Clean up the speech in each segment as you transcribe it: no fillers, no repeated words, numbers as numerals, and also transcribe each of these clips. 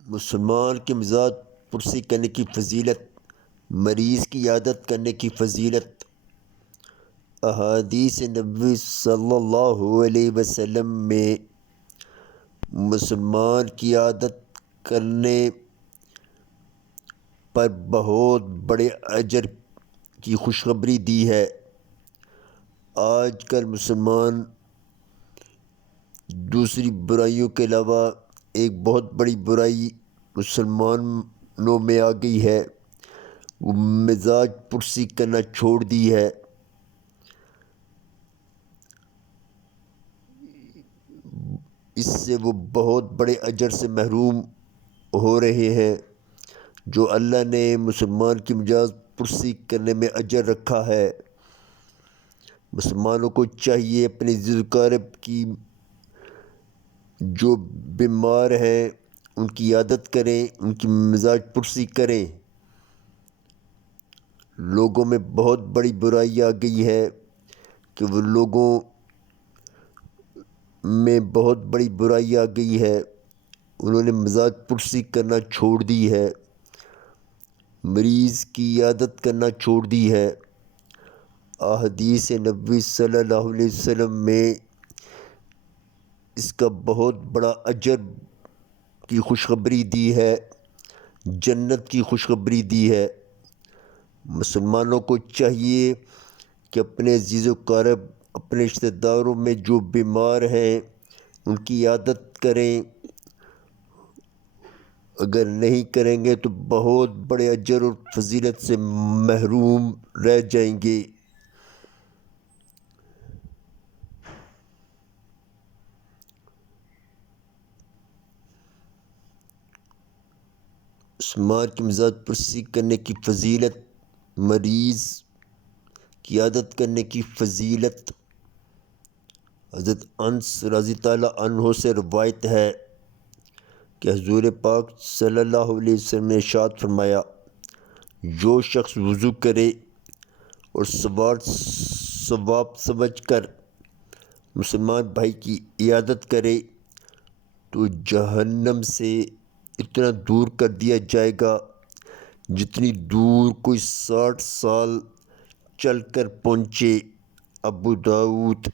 مسلمان کے مزاج پرسی کرنے کی فضیلت، مریض کی عیادت کرنے کی فضیلت۔ احادیث نبوی صلی اللہ علیہ وسلم میں مسلمان کی عیادت کرنے پر بہت بڑے اجر کی خوشخبری دی ہے۔ آج کل مسلمان دوسری برائیوں کے علاوہ ایک بہت بڑی برائی مسلمانوں میں آ گئی ہے، وہ مزاج پرسی کرنا چھوڑ دی ہے۔ اس سے وہ بہت بڑے اجر سے محروم ہو رہے ہیں جو اللہ نے مسلمان کی مزاج پرسی کرنے میں اجر رکھا ہے۔ مسلمانوں کو چاہیے اپنے عزیز و اقارب کی جو بیمار ہیں ان کی عیادت کریں، ان کی مزاج پرسی کریں۔ لوگوں میں بہت بڑی برائی آ گئی ہے کہ وہ لوگوں میں بہت بڑی برائی آ گئی ہے، انہوں نے مزاج پرسی کرنا چھوڑ دی ہے، مریض کی عیادت کرنا چھوڑ دی ہے۔ احادیث نبوی صلی اللہ علیہ وسلم میں اس کا بہت بڑا اجر کی خوشخبری دی ہے، جنت کی خوشخبری دی ہے۔ مسلمانوں کو چاہیے کہ اپنے عزیز و اقارب، اپنے رشتہ داروں میں جو بیمار ہیں ان کی عیادت کریں۔ اگر نہیں کریں گے تو بہت بڑے اجر اور فضیلت سے محروم رہ جائیں گے۔ مسلمان کی مزاج پرسی کرنے کی فضیلت، مریض کی عیادت کرنے کی فضیلت۔ حضرت انس رضی اللہ عنہ سے روایت ہے کہ حضور پاک صلی اللہ علیہ وسلم نے ارشاد فرمایا، جو شخص وضو کرے اور ثواب سمجھ کر مسلمان بھائی کی عیادت کرے تو جہنم سے اتنا دور کر دیا جائے گا جتنی دور کوئی 60 سال چل کر پہنچے۔ ابو داؤد۔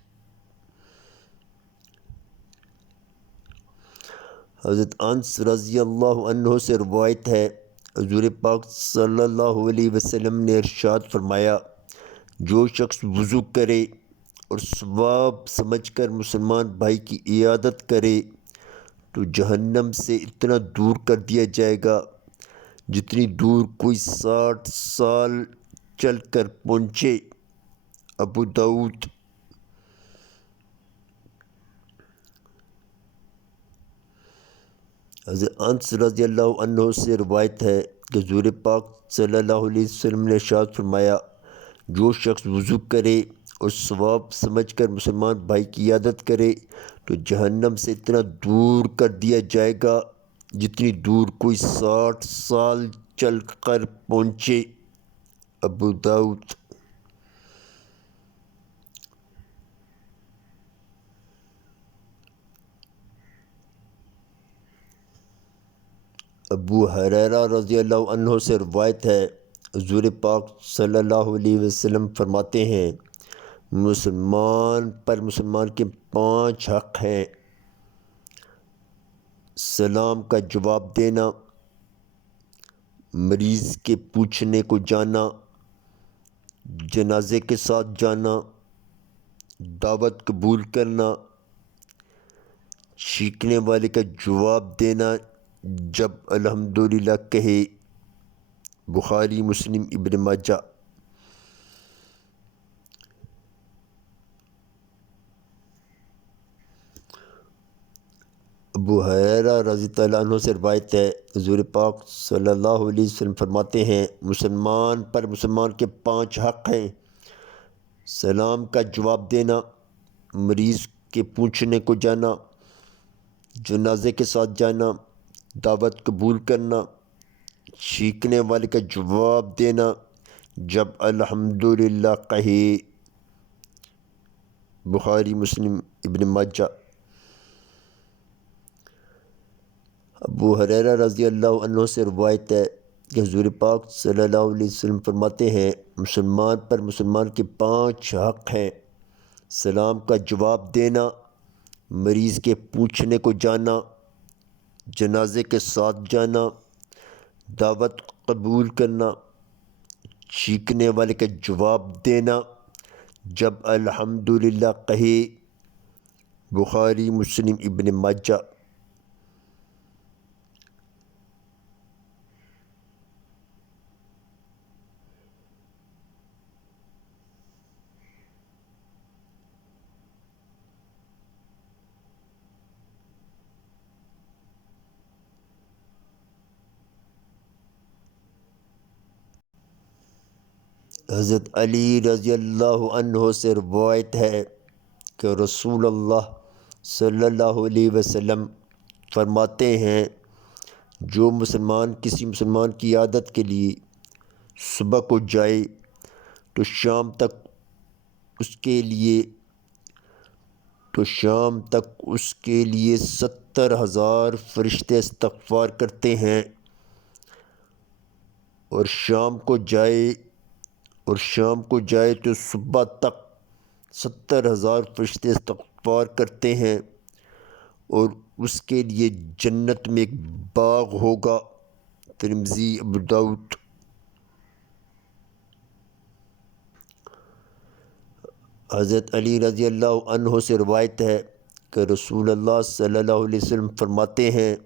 حضرت انس رضی اللہ عنہ سے روایت ہے، حضور پاک صلی اللہ علیہ وسلم نے ارشاد فرمایا، جو شخص وضو کرے اور ثواب سمجھ کر مسلمان بھائی کی عیادت کرے تو جہنم سے اتنا دور کر دیا جائے گا جتنی دور کوئی 60 سال چل کر پہنچے۔ ابو داؤد۔ حضرت انس رضی اللہ عنہ سے روایت ہے کہ حضور پاک صلی اللہ علیہ وسلم نے ارشاد فرمایا، جو شخص وضو کرے اور ثواب سمجھ کر مسلمان بھائی کی عیادت کرے تو جہنم سے اتنا دور کر دیا جائے گا جتنی دور کوئی 60 سال چل کر پہنچے۔ ابو داؤد۔ ابو ہریرہ رضی اللہ عنہ سے روایت ہے، حضور پاک صلی اللہ علیہ وسلم فرماتے ہیں، مسلمان پر مسلمان کے 5 حق ہیں: سلام کا جواب دینا، مریض کے پوچھنے کو جانا، جنازے کے ساتھ جانا، دعوت قبول کرنا، چھینکنے والے کا جواب دینا جب الحمدللہ کہے۔ بخاری، مسلم، ابن ماجہ۔ ابو ہریرہ رضی اللہ عنہ سے روایت ہے، حضور پاک صلی اللہ علیہ وسلم فرماتے ہیں، مسلمان پر مسلمان کے 5 حق ہیں: سلام کا جواب دینا، مریض کے پوچھنے کو جانا، جنازے کے ساتھ جانا، دعوت قبول کرنا، چھینکنے والے کا جواب دینا جب الحمدللہ کہے۔ بخاری، مسلم، ابن ماجہ۔ ابو ہریرہ رضی اللہ عنہ سے روایت ہے کہ حضور پاک صلی اللہ علیہ وسلم فرماتے ہیں مسلمان پر مسلمان کے 5 حق ہیں: سلام کا جواب دینا، مریض کے پوچھنے کو جانا، جنازے کے ساتھ جانا، دعوت قبول کرنا، چیخنے والے کا جواب دینا جب الحمدللہ کہے۔ بخاری، مسلم، ابن ماجہ۔ حضرت علی رضی اللہ عنہ سے روایت ہے کہ رسول اللہ صلی اللہ علیہ وسلم فرماتے ہیں جو مسلمان کسی مسلمان کی عیادت کے لیے صبح کو جائے تو شام تک اس کے لیے 70,000 فرشتے استغفار کرتے ہیں، اور شام کو جائے تو صبح تک 70,000 فرشتے استغفار کرتے ہیں، اور اس کے لیے جنت میں ایک باغ ہوگا۔ ترمذی، ابو داؤد۔ حضرت علی رضی اللہ عنہ سے روایت ہے کہ رسول اللہ صلی اللہ علیہ وسلم فرماتے ہیں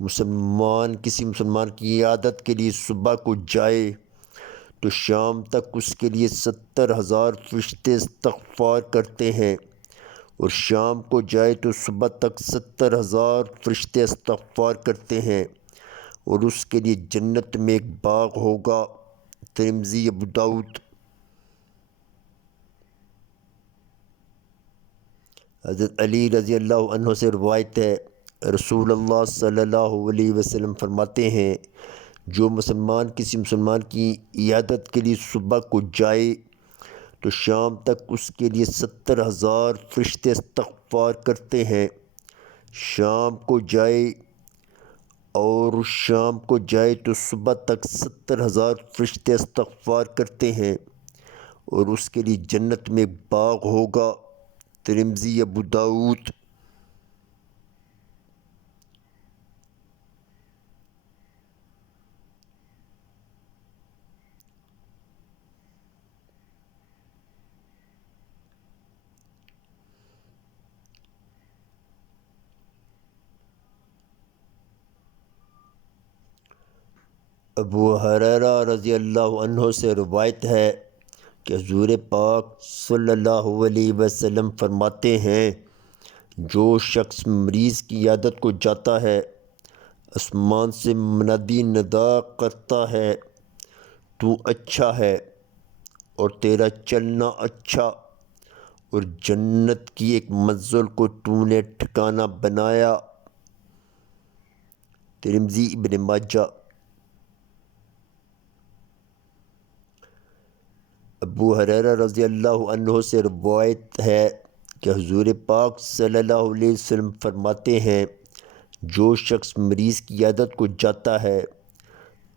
مسلمان کسی مسلمان کی عیادت کے لیے صبح کو جائے تو شام تک اس کے لیے 70,000 فرشتے استغفار کرتے ہیں، اور شام کو جائے تو صبح تک 70,000 فرشتے استغفار کرتے ہیں، اور اس کے لیے جنت میں ایک باغ ہوگا۔ ترمذی، ابو داؤد۔ حضرت علی رضی اللہ عنہ سے روایت ہے رسول اللہ صلی اللہ علیہ وسلم فرماتے ہیں جو مسلمان کسی مسلمان کی عیادت کے لیے صبح کو جائے تو شام تک اس کے لیے 70,000 فرشتے استغفار کرتے ہیں، شام کو جائے تو صبح تک 70,000 فرشتے استغفار کرتے ہیں، اور اس کے لیے جنت میں ایک باغ ہوگا۔ ترمذی، ابو داؤد۔ ابو ہریرہ رضی اللہ عنہ سے روایت ہے کہ حضور پاک صلی اللہ علیہ وسلم فرماتے ہیں جو شخص مریض کی عیادت کو جاتا ہے آسمان سے منادی ندا کرتا ہے تو اچھا ہے اور تیرا چلنا اچھا، اور جنت کی ایک منزل کو تو نے ٹھکانہ بنایا۔ ترمذی، ابن ماجہ۔ ابو ہریرہ رضی اللہ عنہ سے روایت ہے کہ حضور پاک صلی اللہ علیہ وسلم فرماتے ہیں جو شخص مریض کی عیادت کو جاتا ہے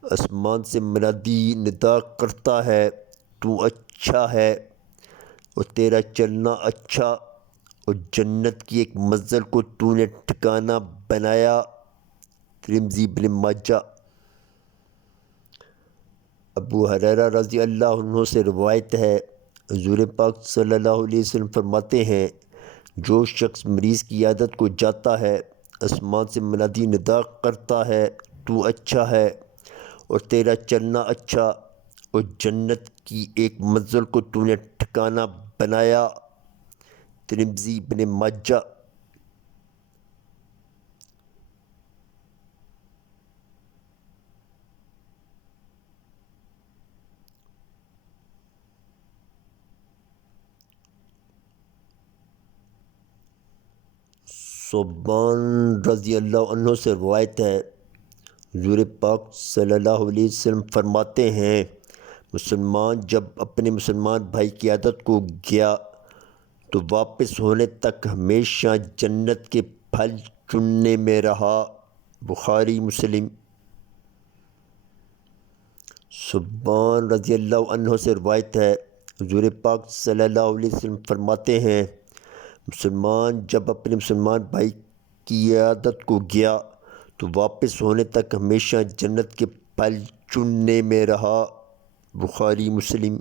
آسمان سے منادی ندا کرتا ہے تو اچھا ہے اور تیرا چلنا اچھا، اور جنت کی ایک منزل کو تو نے ٹھکانہ بنایا۔ ترمذی، ابن ماجہ۔ ابو ہریرہ رضی اللہ عنہ سے روایت ہے حضور پاک صلی اللہ علیہ وسلم فرماتے ہیں جو شخص مریض کی عیادت کو جاتا ہے آسمان سے منادی ندا کرتا ہے تو اچھا ہے اور تیرا چلنا اچھا، اور جنت کی ایک منزل کو تو نے ٹھکانہ بنایا۔ ترمذی، ابن ماجہ۔ صوبان رضی اللہ عنہ سے روایت ہے حضور پاک صلی اللہ علیہ وسلم فرماتے ہیں مسلمان جب اپنے مسلمان بھائی کی عیادت کو گیا تو واپس ہونے تک ہمیشہ جنت کے پھل چننے میں رہا۔ بخاری مسلم۔ ثوبان رضی اللہ عنہ سے روایت ہے، حضور پاک صلی اللہ علیہ وسلم فرماتے ہیں، مسلمان جب اپنے مسلمان بھائی کی عیادت کو گیا تو واپس ہونے تک ہمیشہ جنت کے پھل چننے میں رہا۔ بخاری مسلم۔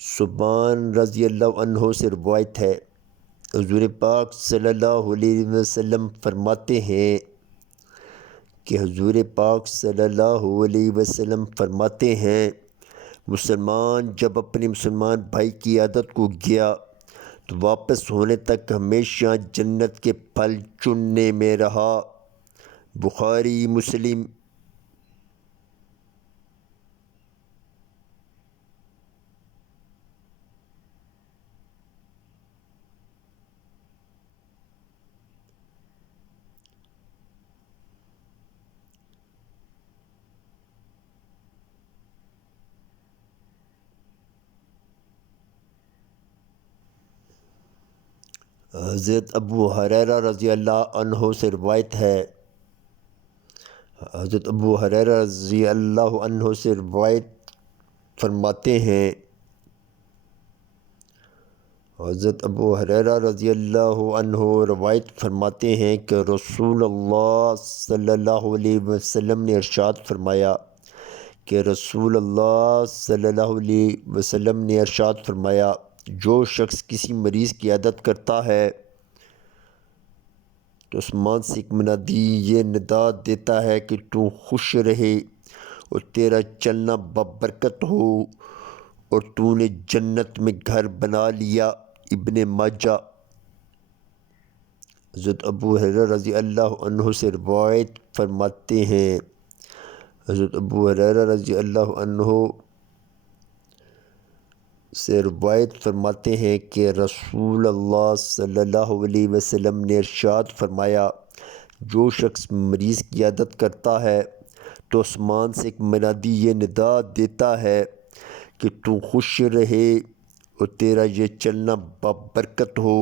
ثوبان رضی اللہ عنہ سے روایت ہے، حضور پاک صلی اللہ علیہ وسلم فرماتے ہیں کہ حضور پاک صلی اللہ علیہ وسلم فرماتے ہیں، مسلمان جب اپنے مسلمان بھائی کی عیادت کو گیا تو واپس ہونے تک ہمیشہ جنت کے پھل چننے میں رہا۔ بخاری مسلم۔ حضرت ابو ہریرہ رضی اللہ عنہ سے روایت ہے، حضرت ابو ہریرہ رضی اللہ عنہ سے روایت فرماتے ہیں، حضرت ابو ہریرہ رضی اللہ عنہ روایت فرماتے ہیں کہ رسول اللہ صلی اللہ علیہ وسلم نے ارشاد فرمایا رسول اللہ صلی اللہ علیہ وسلم نے ارشاد فرمایا، جو شخص کسی مریض کی عیادت کرتا ہے تو آسمان سے ایک منادی یہ ندا دیتا ہے کہ تو خوش رہے اور تیرا چلنا بابرکت ہو اور تو نے جنت میں گھر بنا لیا۔ ابن ماجہ۔ حضرت ابو ہریرہ رضی اللہ عنہ سے روایت فرماتے ہیں، حضرت ابو ہریرہ رضی اللہ عنہ سے روایت فرماتے ہیں کہ رسول اللہ صلی اللہ علیہ وسلم نے ارشاد فرمایا، جو شخص مریض کی عیادت کرتا ہے تو آسمان سے ایک منادی یہ ندا دیتا ہے کہ تو خوش رہے اور تیرا یہ چلنا بابرکت ہو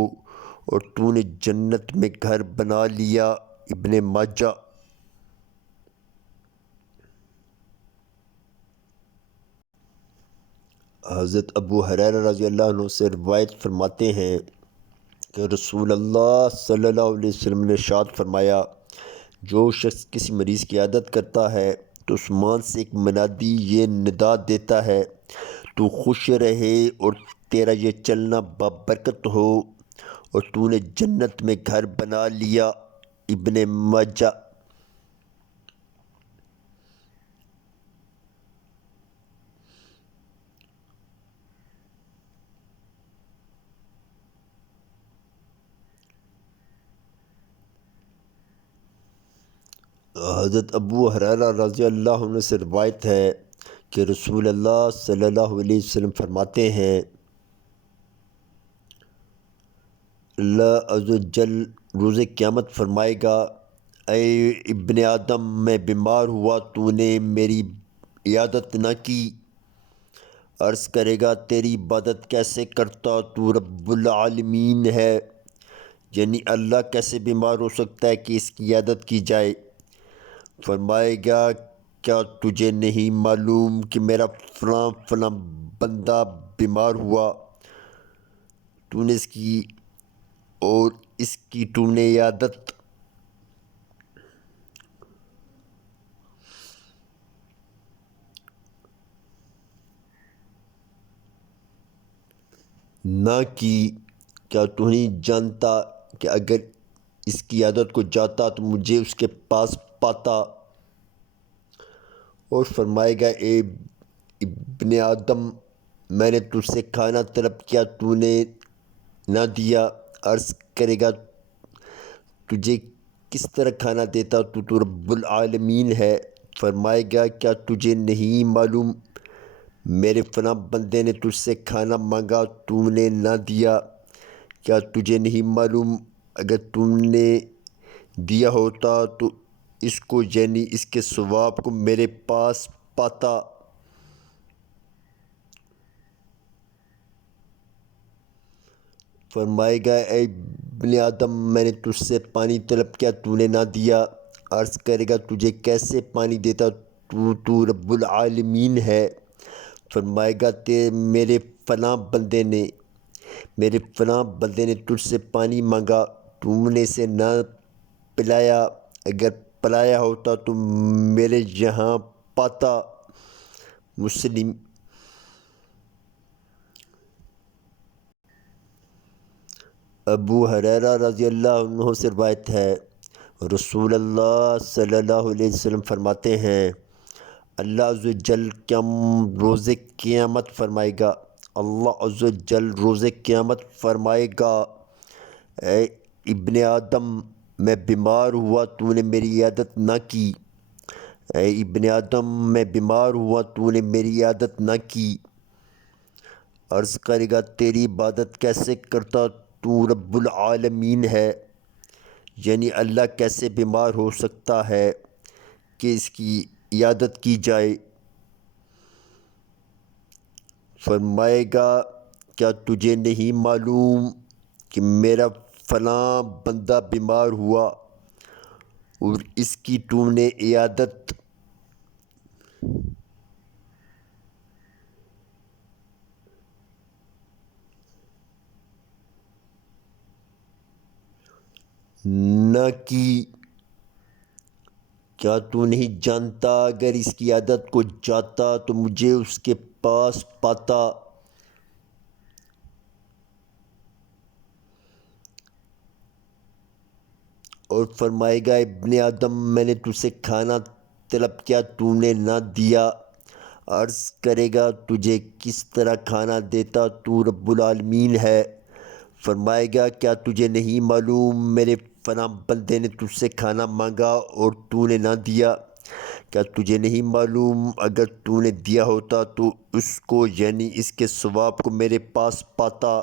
اور تو نے جنت میں گھر بنا لیا۔ ابن ماجہ۔ حضرت ابو ہریرہ رضی اللہ عنہ سے روایت فرماتے ہیں کہ رسول اللہ صلی اللہ علیہ وسلم نے ارشاد فرمایا، جو شخص کسی مریض کی عیادت کرتا ہے تو آسمان سے ایک منادی یہ ندا دیتا ہے، تو خوش رہے اور تیرا یہ چلنا بابرکت ہو اور تو نے جنت میں گھر بنا لیا۔ ابن ماجہ۔ حضرت ابو ہریرہ رضی اللہ عنہ سے روایت ہے کہ رسول اللہ صلی اللہ علیہ وسلم فرماتے ہیں، اللہ عز و جل روز قیامت فرمائے گا، اے ابن آدم میں بیمار ہوا تو نے میری عیادت نہ کی۔ عرض کرے گا تیری عبادت کیسے کرتا، تو رب العالمین ہے، یعنی اللہ کیسے بیمار ہو سکتا ہے کہ اس کی عیادت کی جائے؟ فرمائے گا کیا تجھے نہیں معلوم کہ میرا فلاں فلاں بندہ بیمار ہوا، تو نے اس کی اور اس کی تو نے عیادت نہ کی؟ کیا تو نہیں جانتا کہ اگر اس کی عیادت کو جاتا تو مجھے اس کے پاس پاتا؟ اور فرمائے گا اے ابن آدم، میں نے تجھ سے کھانا طلب کیا تو نے نہ دیا۔ عرض کرے گا تجھے کس طرح کھانا دیتا، تو رب العالمین ہے۔ فرمائے گا کیا تجھے نہیں معلوم میرے فلاں بندے نے تجھ سے کھانا مانگا تو نے نہ دیا؟ کیا تجھے نہیں معلوم اگر تم نے دیا ہوتا تو اس کو یعنی اس کے ثواب کو میرے پاس پاتا؟ فرمائے گا اے ابن آدم میں نے تجھ سے پانی طلب کیا تو نے نہ دیا۔ عرض کرے گا تجھے کیسے پانی دیتا، تو رب العالمین ہے۔ فرمائے گا میرے فلاں بندے نے تجھ سے پانی مانگا، تم نے اسے نہ پلایا، اگر پلایا ہوتا تو میرے یہاں پاتا۔ مسلم۔ ابو ہریرہ رضی اللہ عنہ سے روایت ہے، رسول اللہ صلی اللہ علیہ وسلم فرماتے ہیں، اللہ عز و جل روز قیامت فرمائے گا، اللہ عز و جل روز قیامت فرمائے گا، اے ابن آدم میں بیمار ہوا تو نے میری عیادت نہ کی، اے ابن آدم میں بیمار ہوا تو نے میری عیادت نہ کی۔ عرض کرے گا تیری عبادت کیسے کرتا، تو رب العالمین ہے، یعنی اللہ کیسے بیمار ہو سکتا ہے کہ اس کی عیادت کی جائے۔ فرمائے گا کیا تجھے نہیں معلوم کہ میرا فلاں بندہ بیمار ہوا اور اس کی تو نے عیادت نہ کی؟ کیا تو نہیں جانتا اگر اس کی عیادت کو جاتا تو مجھے اس کے پاس پاتا؟ اور فرمائے گا ابن آدم میں نے تجھ سے کھانا طلب کیا تو نے نہ دیا۔ عرض کرے گا تجھے کس طرح کھانا دیتا، تو رب العالمین ہے۔ فرمائے گا کیا تجھے نہیں معلوم میرے فلاں بندے نے تجھ سے کھانا مانگا اور تو نے نہ دیا، کیا تجھے نہیں معلوم اگر تو نے دیا ہوتا تو اس کو یعنی اس کے ثواب کو میرے پاس پاتا؟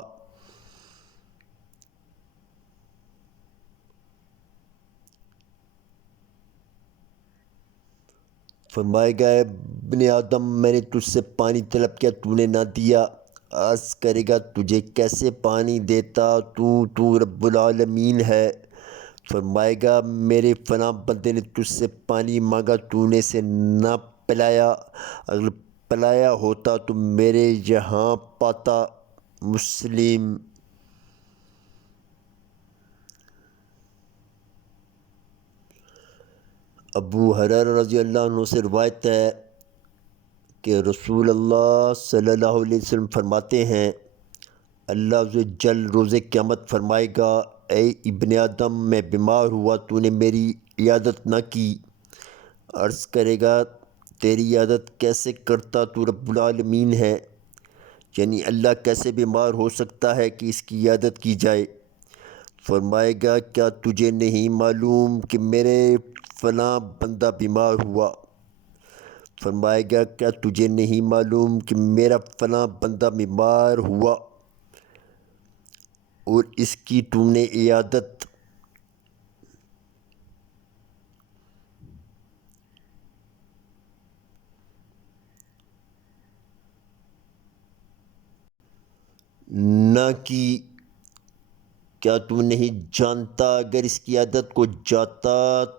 فرمائے گا ابن آدم میں نے تجھ سے پانی طلب کیا تو نے نہ دیا۔ عرض کرے گا تجھے کیسے پانی دیتا، تو رب العالمین ہے۔ فرمائے گا میرے فلاں بندے نے تجھ سے پانی مانگا تو نے اسے نہ پلایا، اگر پلایا ہوتا تو میرے یہاں پاتا۔ مسلم۔ ابو ہریرہ رضی اللہ عنہ سے روایت ہے کہ رسول اللہ صلی اللہ علیہ وسلم فرماتے ہیں، اللہ عز و جل روز قیامت فرمائے گا، اے ابن آدم میں بیمار ہوا تو نے میری عیادت نہ کی۔ عرض کرے گا تیری عیادت کیسے کرتا، تو رب العالمین ہے، یعنی اللہ کیسے بیمار ہو سکتا ہے کہ اس کی عیادت کی جائے۔ فرمائے گا کیا تجھے نہیں معلوم کہ میرے فلاں بندہ بیمار ہوا؟ فرمائے گا کیا تجھے نہیں معلوم کہ میرا فلاں بندہ بیمار ہوا اور اس کی تو نے عیادت نہ کی؟ کیا تو نہیں جانتا اگر اس کی عیادت کو جاتا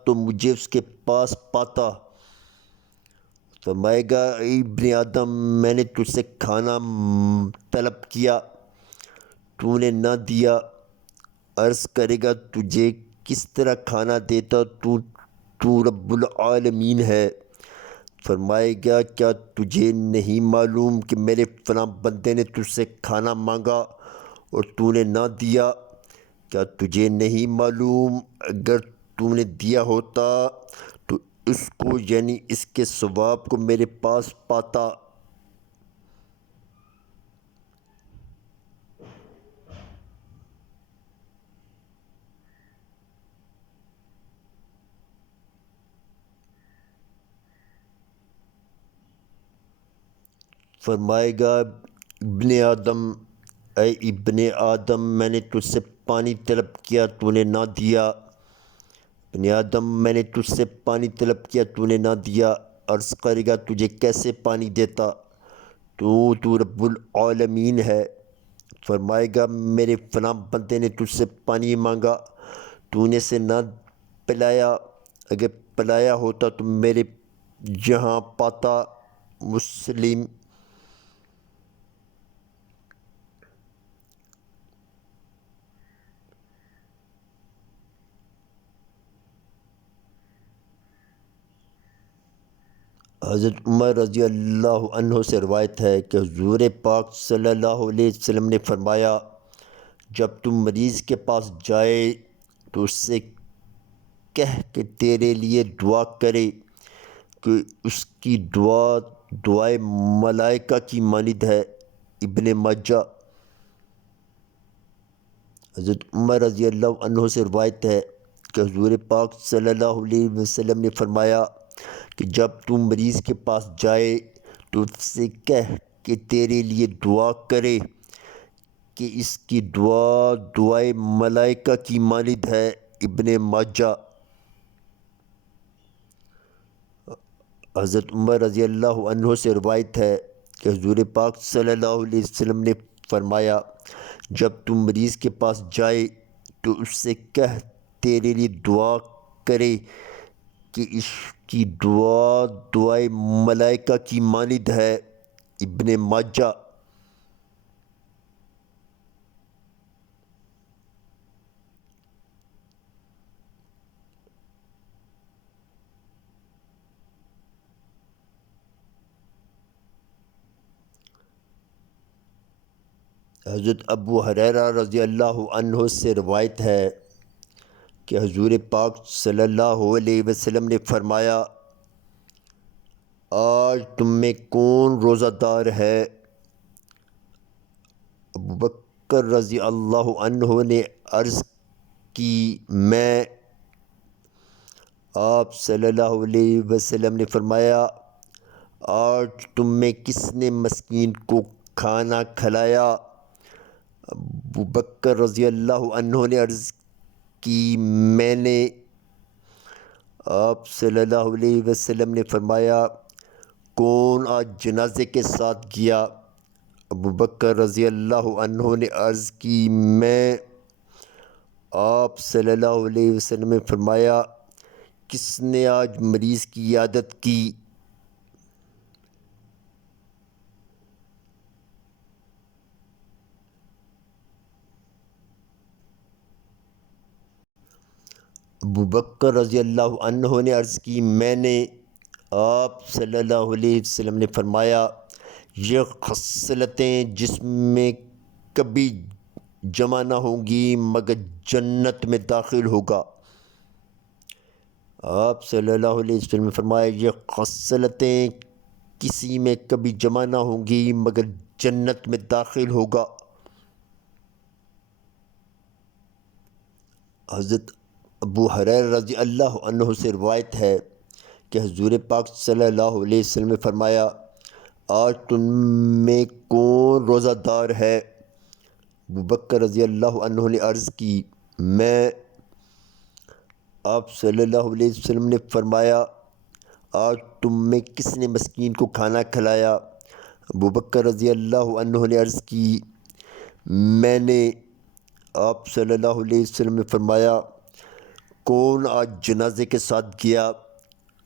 تو مجھے اس کے پاس پاتا؟ فرمائے گا اے ابن آدم میں نے تجھ سے کھانا طلب کیا تو نے نہ دیا۔ عرض کرے گا تجھے کس طرح کھانا دیتا، تو رب العالمین ہے۔ فرمائے گا کیا تجھے نہیں معلوم کہ میرے فلاں بندے نے تجھ سے کھانا مانگا اور تو نے نہ دیا، کیا تجھے نہیں معلوم اگر تو نے دیا ہوتا تو اس کو یعنی اس کے ثواب کو میرے پاس پاتا؟ فرمائے گا ابن آدم، اے ابن آدم میں نے تجھ سے پانی طلب کیا تو نے نہ دیا، ابن آدم میں نے تجھ سے پانی طلب کیا تو نے نہ دیا۔ عرض کرے گا تجھے کیسے پانی دیتا، تو رب العالمین ہے۔ فرمائے گا میرے فلاں بندے نے تجھ سے پانی مانگا، تو نے اسے نہ پلایا، اگر پلایا ہوتا تو میرے جہاں پاتا۔ مسلم۔ حضرت عمر رضی اللہ عنہ سے روایت ہے کہ حضور پاک صلی اللہ علیہ وسلم نے فرمایا، جب تم مریض کے پاس جائے تو اس سے کہہ کہ تیرے لیے دعا کرے کہ اس کی دعا دعائے ملائکہ کی مانند ہے۔ ابن ماجہ۔ حضرت عمر رضی اللہ عنہ سے روایت ہے کہ حضور پاک صلی اللہ علیہ وسلم نے فرمایا کہ جب تم مریض کے پاس جائے تو اس سے کہہ کہ تیرے لیے دعا کرے کہ اس کی دعا دعائے ملائکہ کی مانند ہے۔ ابن ماجہ۔ حضرت عمر رضی اللہ عنہ سے روایت ہے کہ حضور پاک صلی اللہ علیہ وسلم نے فرمایا، جب تم مریض کے پاس جائے تو اس سے کہہ تیرے لیے دعا کرے کہ اس کی دعا دعائے ملائکہ کی مانند ہے۔ ابن ماجہ۔ حضرت ابو ہریرہ رضی اللہ عنہ سے روایت ہے کہ حضور پاک صلی اللہ علیہ وسلم نے فرمایا، آج تم میں کون روزہ دار ہے؟ ابو بکر رضی اللہ عنہ نے عرض کی، میں۔ آپ صلی اللہ علیہ وسلم نے فرمایا، آج تم میں کس نے مسکین کو کھانا کھلایا؟ ابو بکر رضی اللہ عنہ نے عرض کی، میں نے۔ آپ صلی اللہ علیہ وسلم نے فرمایا، کون آج جنازے کے ساتھ گیا؟ ابو بکر رضی اللہ عنہ نے عرض کی، میں۔ آپ صلی اللہ علیہ وسلم نے فرمایا، کس نے آج مریض کی عیادت کی؟ ابو بکر رضی اللہ عنہ نے عرض کی، میں نے۔ آپ صلی اللہ علیہ وسلم نے فرمایا، یہ خصلتیں جس میں کبھی جمع نہ ہوں گی مگر جنت میں داخل ہوگا۔ آپ صلی اللہ علیہ وسلم نے فرمایا، یہ خصلتیں کسی میں کبھی جمع نہ ہوں گی مگر جنت میں داخل ہوگا۔ حضرت ابو ہریرہ رضی اللہ عنہ سے روایت ہے کہ حضور پاک صلی اللہ علیہ وسلم نے فرمایا، آج تم میں کون روزہ دار ہے؟ ابو بکر رضی اللہ عنہ نے عرض کی، میں۔ آپ صلی اللہ علیہ وسلم نے فرمایا، آج تم میں کس نے مسکین کو کھانا کھلایا؟ ابو بکر رضی اللہ عنہ نے عرض کی، میں نے۔ آپ صلی اللہ علیہ وسلم نے فرمایا، کون آج جنازے کے ساتھ گیا؟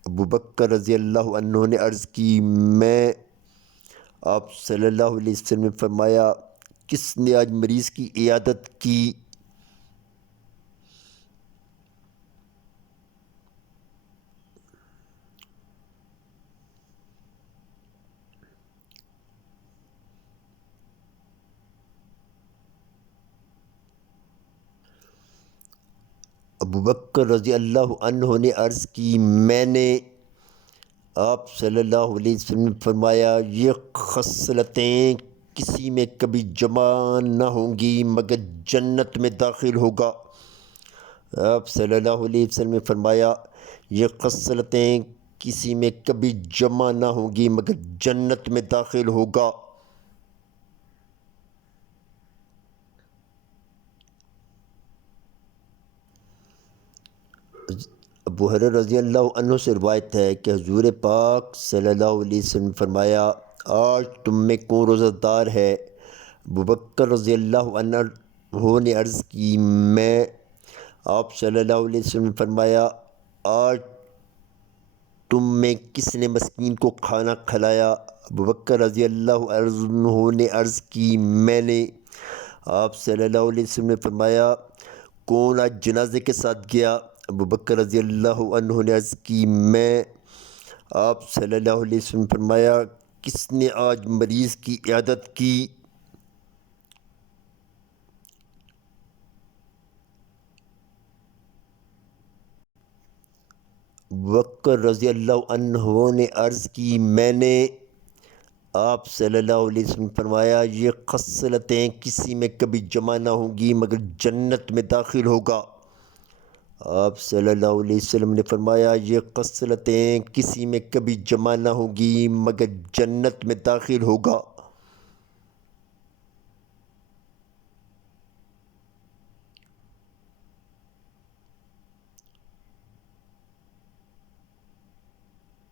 ابو بکر رضی اللہ عنہ نے عرض کی، میں۔ آپ صلی اللہ علیہ وسلم نے فرمایا، کس نے آج مریض کی عیادت کی؟ ابو بکر رضی اللہ عنہ نے عرض کی، میں نے۔ آپ صلی اللہ علیہ وسلم نے فرمایا، یہ خصلتیں کسی میں کبھی جمع نہ ہوں گی مگر جنت میں داخل ہوگا۔ آپ صلی اللہ علیہ وسلم نے فرمایا، یہ خصلتیں کسی میں کبھی جمع نہ ہوں گی مگر جنت میں داخل ہوگا۔ ابو ہریرہ رضی اللہ عنہ سے روایت ہے کہ حضور پاک صلی اللہ علیہ وسلم نے فرمایا، آج تم میں کون روزہ دار ہے؟ ابو بکر رضی اللہ عنہ نے عرض کی میں آپ صلی اللہ علیہ وسلم نے فرمایا آج تم میں کس نے مسکین کو کھانا کھلایا؟ ابو بکر رضی اللہ عنہ نے عرض کی میں نے۔ آپ صلی اللہ علیہ وسلم نے فرمایا کون آج جنازے کے ساتھ گیا؟ ابو بکر رضی اللہ عنہ نے عرض کی میں۔ آپ صلی اللہ علیہ وسلم نے فرمایا کس نے آج مریض کی عیادت کی؟ ابو بکر رضی اللہ عنہ نے عرض کی میں نے۔ آپ صلی اللہ علیہ وسلم نے فرمایا یہ خصلتیں کسی میں کبھی جمع نہ ہوں گی مگر جنت میں داخل ہوگا۔ آپ صلی اللہ علیہ وسلم نے فرمایا یہ خصلتیں کسی میں کبھی جمع نہ ہوں گی مگر جنت میں داخل ہوگا۔